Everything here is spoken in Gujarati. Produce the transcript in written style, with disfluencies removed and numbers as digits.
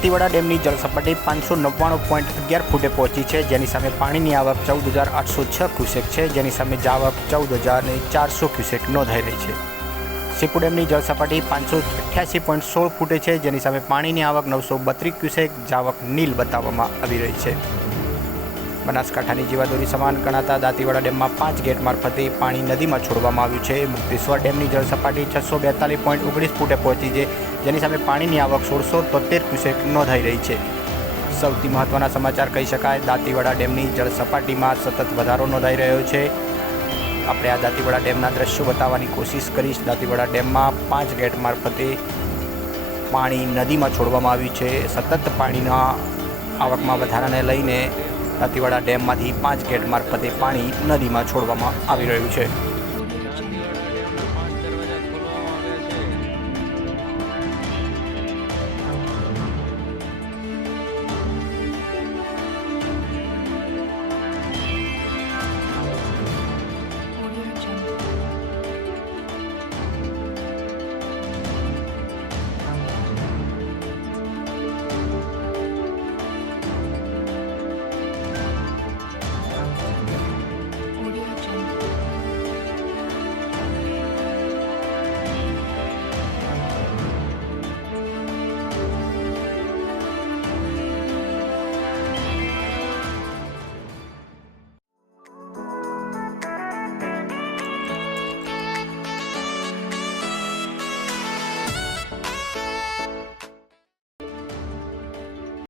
દાંતીવાડા ડેમની જળસપાટી 599.11 ફૂટે પહોંચી છે, જેની સામે પાણીની આવક 14,806 ક્યુસેક છે, જેની સામે જાવક 14,400 ક્યુસેક નોંધાઈ રહી છે. સીપુ ડેમની જળસપાટી 588.16 ફૂટે છે, જેની સામે પાણીની આવક 932 ક્યુસેક, જાવક નીલ બતાવવામાં આવી રહી છે. બનાસકાંઠાની જીવાદોરી સમાન ગણાતા દાંતીવાડા ડેમમાં 5 ગેટ મારફતે પાણી નદીમાં છોડવામાં આવ્યું છે. મુક્તેશ્વર ડેમની જળસપાટી 642.19 ફૂટે પહોંચી છે, જેની સામે પાણીની આવક 1673 ક્યુસેક નોંધાઈ રહી છે. સૌથી મહત્વના સમાચાર કહી શકાય, દાંતીવાડા ડેમની જળસપાટીમાં સતત વધારો નોંધાઈ રહ્યો છે. આપણે આ દાંતીવાડા ડેમના દ્રશ્યો બતાવવાની કોશિશ કરીશ. દાંતીવાડા ડેમમાં 5 ગેટ મારફતે પાણી નદીમાં છોડવામાં આવ્યું છે. સતત પાણીના આવકમાં વધારાને લઈને દાંતીવાડા ડેમમાંથી 5 ગેટ મારફતે પાણી નદીમાં છોડવામાં આવી રહ્યું છે.